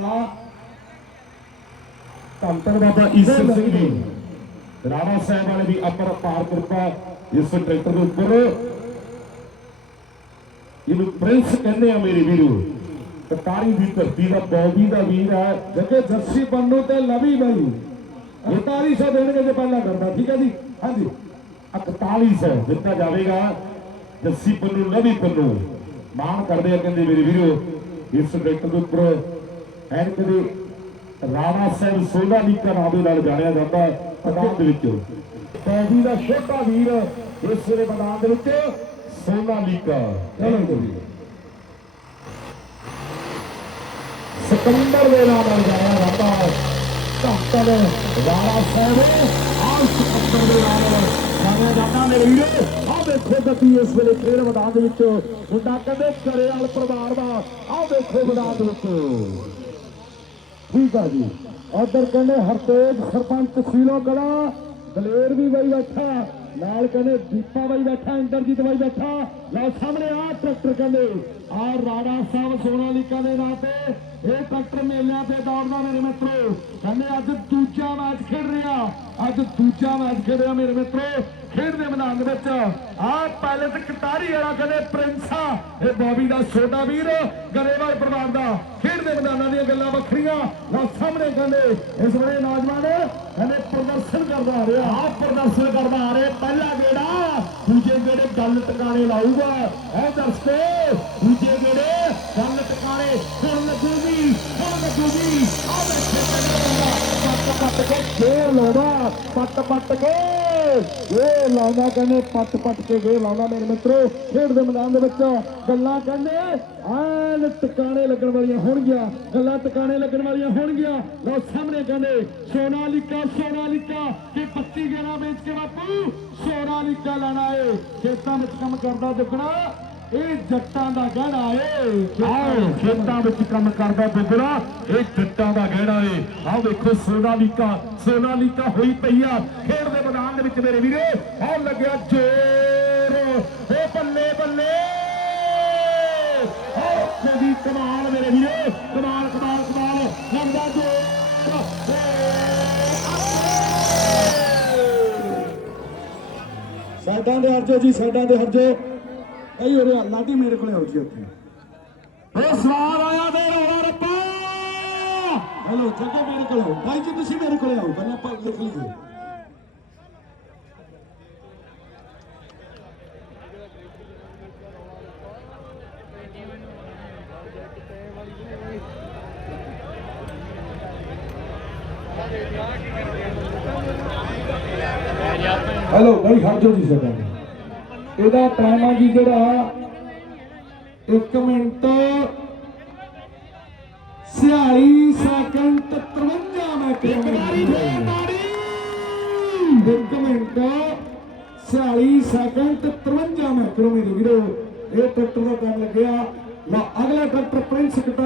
ਦਾ ਧੰਨ ਬਾਬਾ ਈਸਰ ਸਿੰਘ ਜੀ। ਰਾਣਾ ਸਾਹਿਬ ਵਾਲੇ ਦੀ ਅਪਰ ਪਾਰ ਕਿਰਪਾ ਇਸ ਟਰੈਕਟਰ ਦੇ ਉੱਪਰ। ਇਹਨੂੰ ਪ੍ਰਿੰਸ ਕਹਿੰਦੇ ਆ ਮੇਰੇ ਵੀਰੋ। ਕਟਾਰੀ ਦੀ ਧਰਤੀ ਦਾ ਬੌਬੀ ਦਾ ਵੀਰ ਹੈ ਜੱਗੇ ਜਰਸੀ ਪੰਨੂ ਤੇ ਲਵੀ ਬਾਈ। 4100 ਦੇਣਗੇ ਜੇ ਪਹਿਲਾਂ ਕਰਦਾ, ਠੀਕ ਹੈ ਜੀ? ਹਾਂਜੀ। 4100 ਦਿੱਤਾ ਜਾਵੇਗਾ। ਜੱਸੀ ਪੰਨੂ, ਲਵੀ ਪੰਨੂ। ਮਾਣ ਕਰਦੇ ਆ ਕਹਿੰਦੇ ਮੇਰੇ ਵੀਰੋ, ਇਸ ਟਰੈਕਟਰ ਦੇ ਉੱਪਰ ਐਨ ਰਾਣਾ ਸਾਹਿਬ ਸੋਨਾ ਲੀਕਾ ਨਾਮ ਨਾਲ ਜਾਣਿਆ ਜਾਂਦਾ ਹੈ ਪੰਜਾਬ ਦੇ ਵਿੱਚ। ਬੌਬੀ ਦਾ ਛੋਟਾ ਵੀਰ ਇਸ ਵੇਲੇ ਮੈਦਾਨ ਦੇ ਵਿੱਚ ਸੋਨਾ ਲੀਕਾ ਚਲੋ ਜੀ। ਸਿਕੰਦਰ ਦੇ ਨਾਮ ਨਾਲ ਜਾਣਿਆ ਜਾਂਦਾ ਹੈ। ਧੰਤਨ ਰਾਣਾ ਸਾਹਿਬ ਆਹ ਸਿਕੰਦਰ ਦੇ ਨਾਮ ਨਾਲ ਜਾਣਿਆ ਜਾਂਦਾ ਮੇਰੇ ਵੀਰੋ, ਆਹ ਦੇਖੋ ਗੱਡੀ ਇਸ ਵੇਲੇ ਖੇਡ ਮੈਦਾਨ ਦੇ ਵਿੱਚ। ਮੁੰਡਾ ਕਹਿੰਦੇ ਕਰੇਵਾਲ ਪਰਿਵਾਰ ਦਾ। ਆਹ ਦੇਖੋ ਮੈਦਾਨ ਦੇ ਵਿੱਚ। ਠੀਕ ਆ ਜੀ। ਉਧਰ ਕਹਿੰਦੇ ਹਰਤੇਜ, ਸਰਪੰਚ ਸੀਲੋ ਕਲਾ ਦਲੇਰ ਵੀ ਬਾਈ ਬੈਠਾ, ਨਾਲ ਕਹਿੰਦੇ ਦੀਪਾ ਬਾਈ ਬੈਠਾ, ਇੰਦਰਜੀਤ ਬਾਈ ਬੈਠਾ। ਲਓ ਸਾਹਮਣੇ ਆ ਟਰੈਕਟਰ ਕਹਿੰਦੇ, ਆ ਰਾਣਾ ਸਾਹਿਬ ਸੋਨਾਲੀਕਾ ਦੇ ਨਾਂ ਤੇ, ਇਹ ਟਰੈਕਟਰ ਮੇਲਿਆਂ ਤੇ ਦੌੜਦਾ ਮੇਰੇ ਮਿੱਤਰੋ। ਕਹਿੰਦੇ ਅੱਜ ਦੂਜਾ ਮੈਚ ਖੇਡ ਅੱਜ ਦੂਜਾ ਮੈਚ ਖੇਡ ਮੇਰੇ ਮਿੱਤਰੋ। ਖੇਡ ਦੇ ਮੈਦਾਨ ਦੇ ਵਿੱਚ ਆ ਪਹਿਲੇ ਤੇ ਕਟਾਰੀ ਵਾਲਾ ਕਹਿੰਦੇ ਪ੍ਰਿੰਸਾ, ਇਹ ਬੌਬੀ ਦਾ ਛੋਟਾ ਵੀਰ ਗਰੇਵਾਲ ਪਰਿਵਾਰ ਦਾ। ਖੇਡ ਦੇ ਮੈਦਾਨਾਂ ਦੀਆਂ ਗੱਲਾਂ ਵੱਖਰੀਆਂ। ਲਓ ਸਾਹਮਣੇ ਕਹਿੰਦੇ, ਇਸ ਵੇਲੇ ਨੌਜਵਾਨ ਕਹਿੰਦੇ ਪ੍ਰਦਰਸ਼ਨ ਕਰਦਾ ਆ ਰਿਹਾ। ਆਹ ਪ੍ਰਦਰਸ਼ਨ ਕਰਦਾ ਆ ਰਿਹਾ ਪਹਿਲਾ ਗੇੜਾ। ਦੂਜੇ ਗੇੜੇ ਗੱਲ ਟਿਕਾਣੇ ਲਾਊਗਾ। ਇਹ ਦਰਸ਼ਕੋ ਦੂਜੇ ਗੇੜੇ ਗੱਲ ਟਿਕਾਣੇ ਹੁਣ ਲੱਗੂਗੀ ਹੁਣ ਲੱਗੂਗੀ ਆਹ ਦੇਖੋ ਪੱਟ ਕੇ ਫੇਰ ਲਾਉਂਦਾ ਪੱਟ ਪੱਟ ਕੇ ਇਹ ਲਾਉਂਦਾ ਕਹਿੰਦੇ ਪੱਟ ਪੱਟ ਕੇ ਫੇਰ ਲਾਉਂਦਾ ਮੇਰੇ ਮਿੱਤਰੋ ਖੇਡ ਦੇ ਮੈਦਾਨ ਦੇ ਵਿੱਚ ਗੱਲਾਂ ਕਹਿੰਦੇ ਐਨ ਟਿਕਾਣੇ ਲੱਗਣ ਵਾਲੀਆਂ ਹੋਣਗੀਆਂ ਗੱਲਾਂ ਟਿਕਾਣੇ ਲੱਗਣ ਵਾਲੀਆਂ ਹੋਣਗੀਆਂ ਲਓ ਸਾਹਮਣੇ ਕਹਿੰਦੇ ਸੋਨਾਲੀਕਾ ਸੋਨਾਲੀਕਾ ਕਿ 25 ਗੇੜਾ ਵੇਚ ਕੇ ਬਾਪੂ ਸੋਨਾਲੀਕਾ ਲੈਣਾ ਏ ਖੇਤਾਂ ਵਿੱਚ ਕੰਮ ਕਰਦਾ ਦੁੱਗਣਾ ਇਹ ਜੱਟਾਂ ਦਾ ਗਹਿਣਾ ਏ। ਆਓ ਖੇਤਾਂ ਵਿੱਚ ਕੰਮ ਕਰਦਾ ਬੁੱਗੜਾ ਇਹ ਜੱਟਾਂ ਦਾ ਗਹਿਣਾ ਏ। ਆਹ ਵੇਖੋ ਸੋਨਾਲੀਕਾ ਸੋਨਾਲੀਕਾ ਹੋਈ ਪਈ ਆ। ਖੇਡ ਦੇ ਮੈਦਾਨ ਦੇ ਵਿੱਚ ਮੇਰੇ ਵੀਰੇ ਆਹ ਲੱਗਿਆ ਜੋਰ। ਓ ਬੱਲੇ ਬੱਲੇ। ਆਹ ਕੋਈ ਕਮਾਲ ਮੇਰੇ ਵੀਰੇ। ਕਮਾਲ ਕਮਾਲ ਕਮਾਲ। ਲੱਗਦਾ ਜੋਰ। ਸਾਈਡਾਂ ਦੇ ਹਰਜੋ ਜੀ ਸਾਈਡਾਂ ਦੇ ਹਰਜੋ। ਕਈ ਹੋਰੇ ਲਾਡੀ ਮੇਰੇ ਕੋਲੇ ਆਓ ਜੀ ਉੱਥੇ। ਓ ਸਵਾਰ ਆਇਆ ਤੇ ਰੋਣਾ ਰੱਪਾ। ਹੈਲੋ ਜੱਗੇ ਮੇਰੇ ਕੋਲ ਆਓ। ਭਾਈ ਜੀ ਤੁਸੀਂ ਮੇਰੇ ਕੋਲੇ ਆਓ ਪਹਿਲਾਂ ਆਪਾਂ ਲਿਖ ਲਈਏ। ਹੈਲੋ ਭਾਈ ਹਰਜੋ ਜੀ ਸਾਡਾ ਇਹਦਾ ਟਾਈਮ ਆ ਜੀ ਜਿਹੜਾ 1 ਮਿੰਟ। 46 ਸੈਕਿੰਡ 53 ਮਿੰਟ ਇੱਕ ਵਾਰੀ ਫੇਰ ਤਾੜੀ। ਇੱਕ ਮਿੰਟ। 46 ਸੈਕਿੰਡ 53 ਮਿੰਟ ਮੇਰੇ ਵੀਰੋ। ਇਹ ਟਰੈਕਟਰ ਦਾ ਕੰਮ ਲੱਗਿਆ। ਲਾ ਅਗਲਾ ਟਰੈਕਟਰ ਪ੍ਰਿੰਸ ਕਟਾਰ